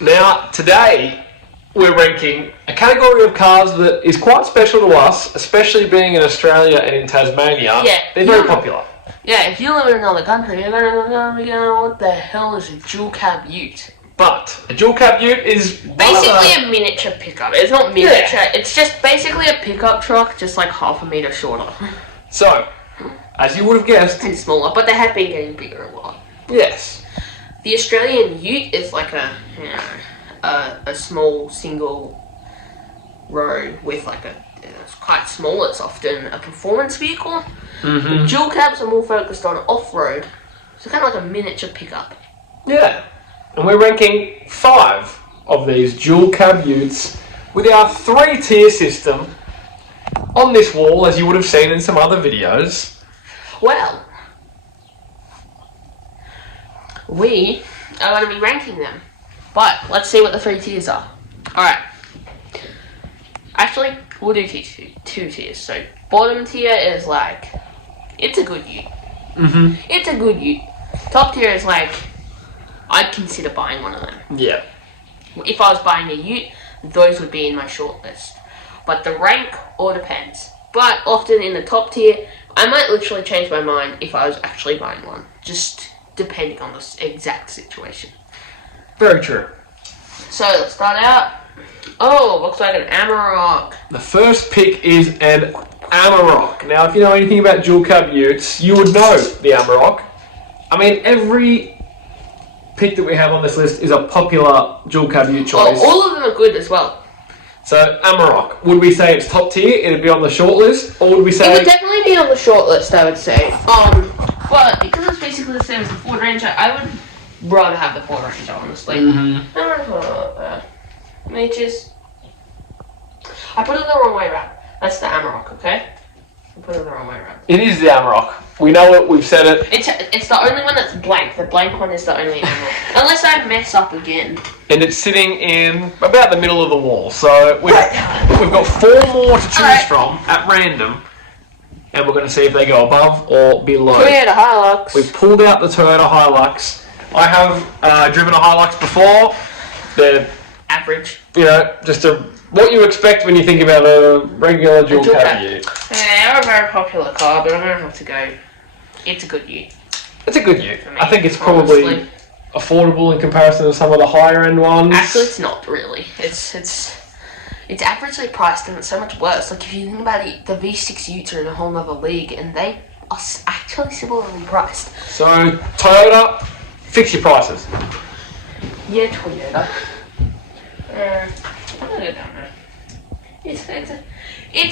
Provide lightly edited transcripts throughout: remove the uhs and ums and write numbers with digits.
Now, today we're ranking a category of cars that is quite special to us, especially being in Australia and in Tasmania. Yeah. They're very popular. Yeah, if you live in another country, you're gonna be going, what the hell is a dual cab ute? But a dual cab ute is basically a miniature pickup. It's not miniature, it's just basically a pickup truck, just like half a metre shorter. So, as you would have guessed... And smaller, but they have been getting bigger a lot. Yes. The Australian ute is like a small single row with like it's quite small, it's often a performance vehicle. Mm-hmm. Dual cabs are more focused on off-road, so kind of like a miniature pickup. Yeah. And we're ranking 5 of these dual cab utes with our 3-tier system on this wall, as you would have seen in some other videos. Well, we are going to be ranking them, but let's see what the 3 tiers are. Alright. Actually, we'll do 2 tiers. So, bottom tier is like, it's a good ute. Mm-hmm. It's a good ute. Top tier is like, I'd consider buying one of them. Yeah. If I was buying a ute, those would be in my short list. But the rank all depends. But often in the top tier, I might literally change my mind if I was actually buying one. Just depending on the exact situation. Very true. So let's start out. Oh, looks like an Amarok. The first pick is an Amarok. Now, if you know anything about dual cab utes, you would know the Amarok. I mean, every pick that we have on this list is a popular dual cab ute choice. Oh, all of them are good as well. So, Amarok, would we say it's top tier? It'd be on the short list? Or would we say... It would definitely be on the short list, I would say. But because it's basically the same as the Ford Ranger, I would rather have the Ford Ranger, honestly. Mm-hmm. I put it the wrong way around. That's the Amarok, okay? I put it the wrong way around. It is the Amarok. We know it, we've said it. It's the only one that's blank. The blank one is the only Amarok. Unless I mess up again. And it's sitting in about the middle of the wall. So we've got 4 more to choose from at random. And we're going to see if they go above or below. Toyota Hilux. We've pulled out the Toyota Hilux. I have driven a Hilux before. They're average. You know, just what you expect when you think about a regular dual cab ute. Yeah, they're a very popular car, but I'm going to have to go. It's a good ute. It's a good ute. I think it's probably affordable in comparison to some of the higher end ones. Actually, it's not really. It's averagely priced, and it's so much worse. Like if you think about it, the V6 utes are in a whole other league, and they are actually similarly priced. So Toyota, fix your prices. Yeah, Toyota. I'm gonna go down there. It's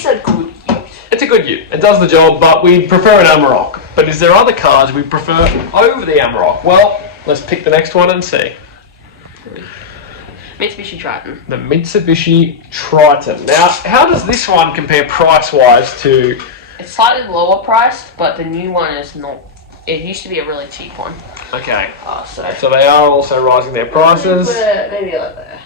a good ute. It's a good ute. It does the job, but we prefer an Amarok. But is there other cars we prefer over the Amarok? Well, let's pick the next one and see. Mitsubishi Triton. The Mitsubishi Triton. Now, how does this one compare price-wise to... It's slightly lower priced, but the new one is not... It used to be a really cheap one. Okay. So they are also rising their prices. Maybe like there.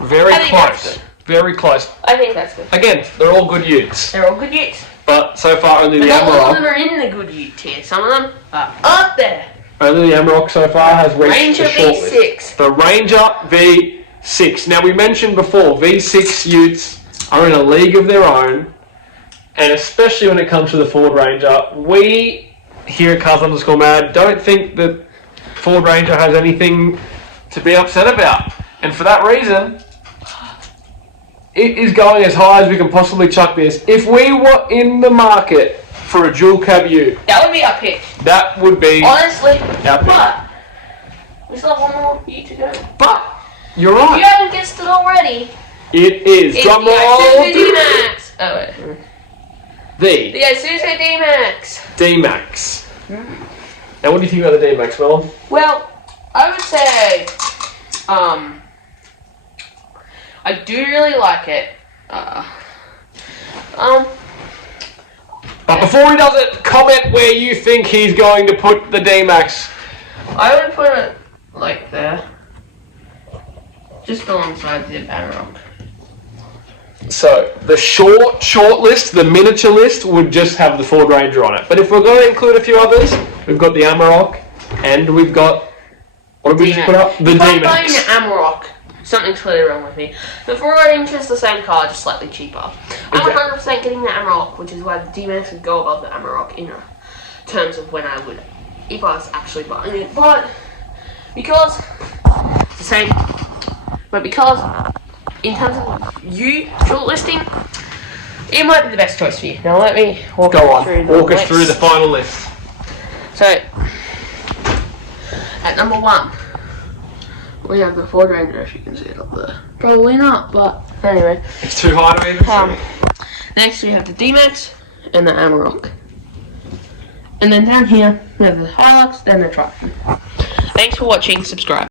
Very close. Very close. I think that's good. Again, they're all good utes. They're all good utes. But so far only the Amarok... all of them are in the good ute tier. Some of them are up there. Only the Amarok so far has reached the shortlist. Ranger V6. The Ranger V6. Now we mentioned before, V6 utes are in a league of their own. And especially when it comes to the Ford Ranger, we here at Cars_Mad don't think that Ford Ranger has anything to be upset about. And for that reason, it is going as high as we can possibly chuck this. If we were in the market for a dual cab ute, that would be our pick. That would be honestly our pick. But we still have one more ute to go. But you're right. You haven't guessed it already. It is. It's Drum the roll. Isuzu D-Max. Oh wait. The Isuzu D-Max. D-Max. Now, what do you think about the D-Max, Will? Well, I would say, I do really like it. But before he does it, comment where you think he's going to put the D-Max. I would put it like there. Just alongside the Amarok. So, the short list, the miniature list, would just have the Ford Ranger on it. But if we're going to include a few others, we've got the Amarok, and we've got What did we just put up? The If I'm buying D-Max. the Amarok, something's clearly wrong with me. The 4-inch is the same car, just slightly cheaper. I'm Okay. 100% getting the Amarok, which is why the D-Max would go above the Amarok in terms of when I would, if I was actually buying it. But because it's the same, but because in terms of you shortlisting, it might be the best choice for you. Now let me walk us through the final list. So, at number 1, we have the Ford Ranger, if you can see it up there. Probably not, but anyway. It's too high to even see. Next we have the D-Max and the Amarok. And then down here, we have the Hilux and the Triton. Thanks for watching, subscribe.